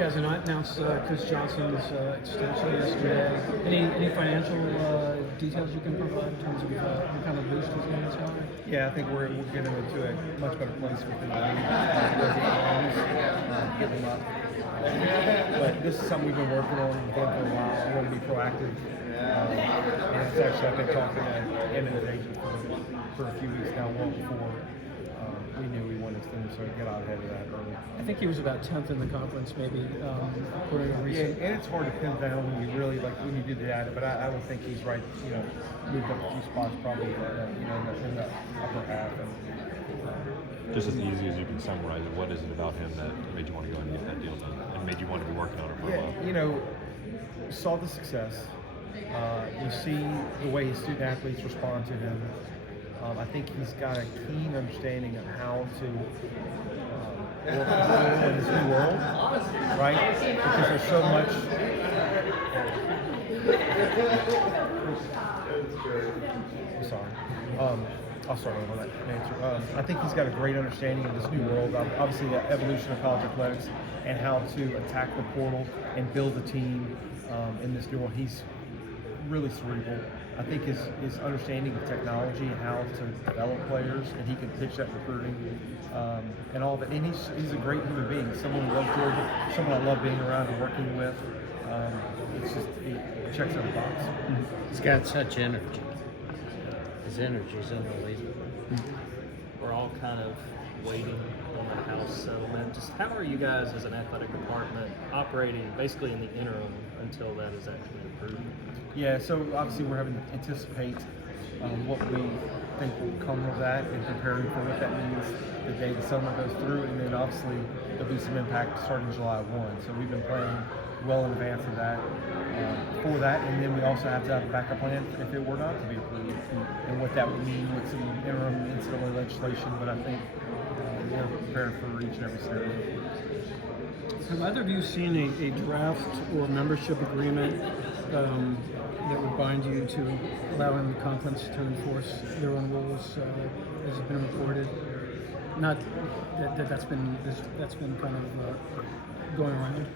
guys announced Chris Johnson's extension yesterday. Any financial details you can provide in terms of what kind of boost he's going to salary? Yeah, I think we're getting into a much better place within the league. Getting him up. But this is something we've been working on with him for a while. I want to be proactive. And it's actually, I've been talking to him and his agent for a few weeks now, well before we knew we wanted to so get out ahead of that early. I think he was about 10th in the conference, maybe, according to recent. Yeah, and it's hard to pin down when you really when you do the data, but I would think he's right. Moved up a few spots probably, in the upper half. Just as easy as you can summarize it, what is it about him that made you want to go and get that deal done, and made you want to be working on it for a while? Saw the success. You see the way his student athletes respond to him. I think he's got a keen understanding of how to work in this new world, right? Because there's so much. I'm sorry. I'll start over that answer. I think he's got a great understanding of this new world, obviously the evolution of college athletics and how to attack the portal and build a team in this new world. He's really cerebral. I think his understanding of technology and how to develop players, and he can pitch that recruiting and all that. And he's a great human being, someone who loves Georgia, someone I love being around and working with. It's just, he checks every box. He's got such energy. His energy is unbelievable. We're all kind of waiting on the House settlement. Just how are you guys as an athletic department operating basically in the interim until that is actually approved? Yeah, so obviously we're having to anticipate what we think will come of that and preparing for what that means the day the settlement goes through, and then obviously there'll be some impact starting July 1. So we've been planning well in advance of that, for that, and then we also have to have a backup plan if it were not to be approved, and what that would mean with some interim NCAA legislation. But I think we're prepared for each and every scenario. Have either of you seen a draft or membership agreement that would bind you to allowing the conference to enforce their own rules as has been reported? Not that's been kind of going around.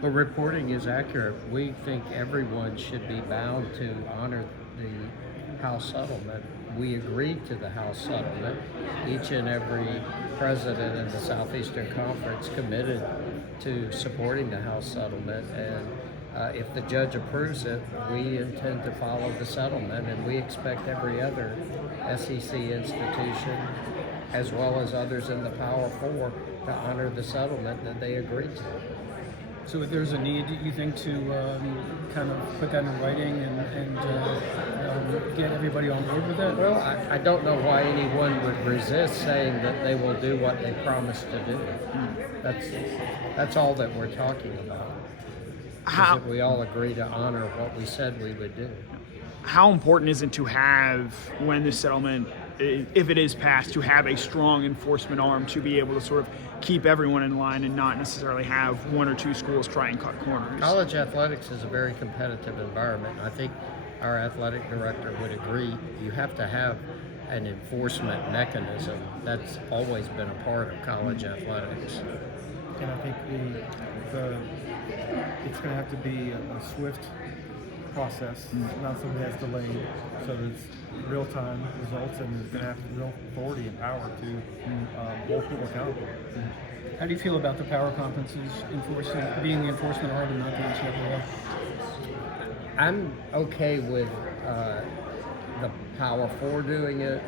The reporting is accurate. We think everyone should be bound to honor the House settlement. We agreed to the House settlement. Each and every president in the Southeastern Conference committed to supporting the House settlement, and if the judge approves it, we intend to follow the settlement, and we expect every other SEC institution, as well as others in the Power Four, to honor the settlement that they agreed to. So if there's a need, you think, to kind of put that in writing and get everybody on board with that? Well, I don't know why anyone would resist saying that they will do what they promised to do. That's all that we're talking about. Is that we all agree to honor what we said we would do. How important is it to have, when the settlement, if it is passed, to have a strong enforcement arm to be able to sort of keep everyone in line and not necessarily have one or two schools try and cut corners? College athletics is a very competitive environment. I think our athletic director would agree. You have to have an enforcement mechanism. That's always been a part of college athletics. And I think it's going to have to be a swift process, not something that's delayed, so there's real-time results, and there's going to have real authority and power to hold people accountable. How do you feel about the power conferences being the enforcement arm and not the NCAA? I'm okay with the Power Four doing it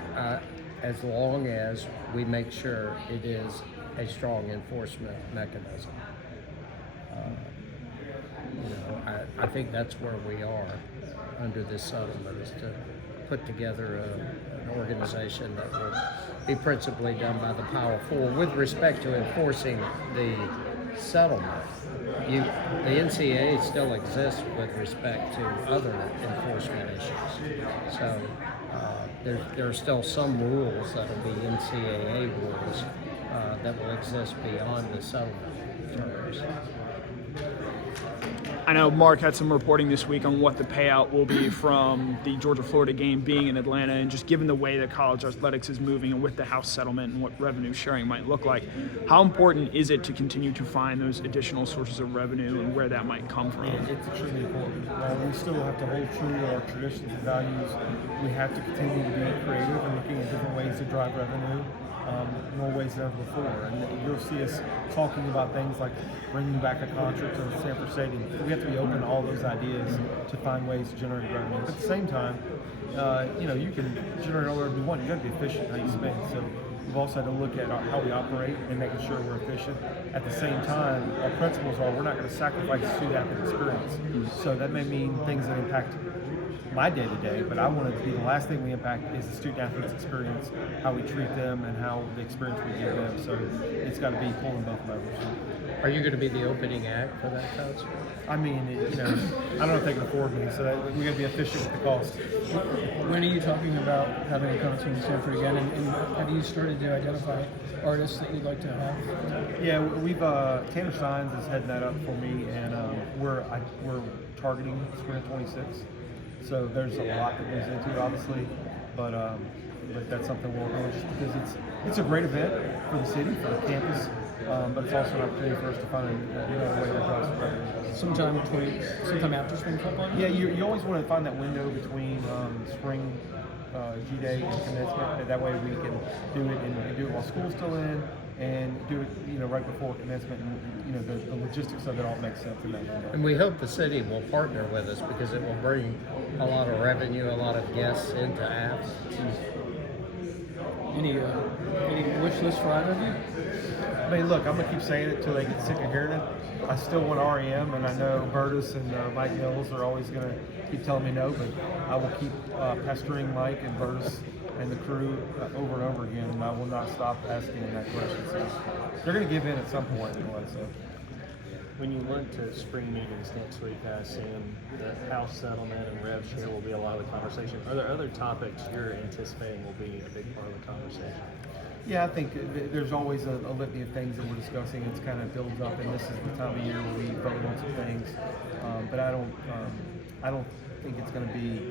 as long as we make sure it is a strong enforcement mechanism. I think that's where we are under this settlement, is to put together an organization that will be principally done by the Power Four with respect to enforcing the settlement. The NCAA still exists with respect to other enforcement issues. So there are still some rules that will be NCAA rules that will exist beyond the settlement terms. I know Mark had some reporting this week on what the payout will be from the Georgia-Florida game being in Atlanta, and just given the way that college athletics is moving and with the House settlement and what revenue sharing might look like, how important is it to continue to find those additional sources of revenue and where that might come from? It's extremely important. We still have to hold true to our traditions and values. We have to continue to be creative and looking at different ways to drive revenue. More ways than ever before, and you'll see us talking about things like bringing back a concert to Sanford Stadium. We have to be open to all those ideas to find ways to generate revenue. At the same time, you can generate all the revenue you want. You got to be efficient in how you spend. So we've also had to look at how we operate and making sure we're efficient. At the same time, our principles are we're not going to sacrifice the student athlete experience. So that may mean things that impact my day-to-day, but I want it to be the last thing we impact is the student athlete's experience, how we treat them, and how the experience we give them. So it's got to be pulling both levers. Are you going to be the opening act for that concert? I mean, I don't know if they can afford me, so we got to be efficient with the cost. When are you talking about having a concert in Sanford again? And have you started to identify artists that you'd like to have? Yeah, we've Tanner Steins is heading that up for me, and we're targeting spring of 26. So there's a lot that goes into it, obviously, but that's something we're going just because it's a great event for the city, for the campus, but it's also an opportunity for us to find a way to drive some revenue. Sometime after spring football? Yeah, you always want to find that window between spring G-Day and commencement. That way we can do it and do it while school's still in, and do it right before commencement. And the logistics of it all makes sense in that window. And we hope the city will partner with us because it will bring a lot of revenue, a lot of guests into Athens. Any wish list for either of you? I mean, look, I'm gonna keep saying it until they get sick of hearing it. I still want REM, and I know Bertus and Mike Mills are always gonna keep telling me no, but I will keep pestering Mike and Bertus and the crew over and over again, and I will not stop asking them that question. So they're gonna give in at some point anyway. So. When you went to spring meetings next week, I assume the House settlement and rev share will be a lot of the conversation. Are there other topics you're anticipating will be a big part of the conversation? Yeah, I think there's always a litany of things that we're discussing. It's kind of builds up, and this is the time of year where we vote on some things. But I don't think it's going to be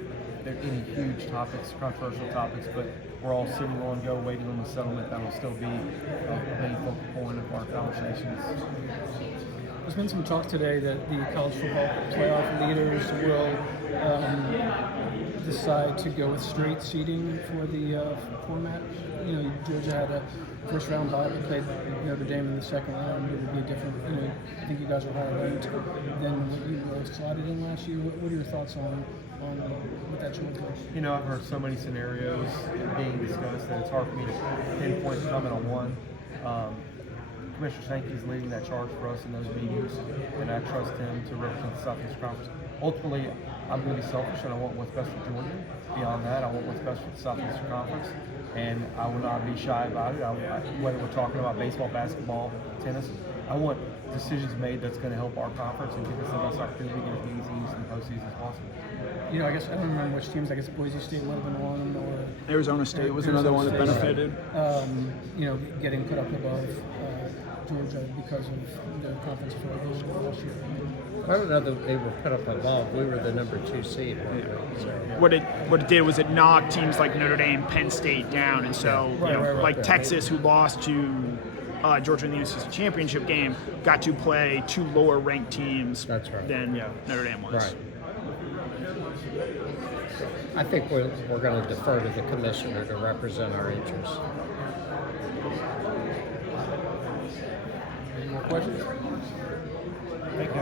any huge topics, controversial topics. But we're all sitting on go, waiting on the settlement. That'll still be a main focal point of our conversations. There's been some talk today that the college football playoff leaders will decide to go with straight seeding for the format. Georgia had a first round bye, but played Notre Dame in the second round. It would be different. I think you guys are higher ranked than what you were slotted in last year. What are your thoughts on what that should look like? I've heard so many scenarios being discussed that it's hard for me to pinpoint comment on one. Commissioner Sankey is leading that charge for us in those meetings, and I trust him to represent the Southeast Conference. Ultimately, I'm going to be selfish, and I want what's best for Georgia. Beyond that, I want what's best for the Southeastern Conference, and I will not be shy about it. Whether we're talking about baseball, basketball, tennis, I want decisions made that's going to help our conference and give us the best opportunity to get as many teams in the postseason as possible. I guess I don't remember which teams. I guess Boise State would have been one, or Arizona State was another one that benefited. Getting put up above Georgia because of the conference for last year. I don't know that they were put up above. We were the number 2 seed. So. What it did was it knocked teams like Notre Dame, Penn State down, and so like Texas, who lost to Georgia in the UCC championship game, got to play 2 lower ranked teams than Notre Dame was. Right. I think we're going to defer to the commissioner to represent our interests. Any more questions? Thank you.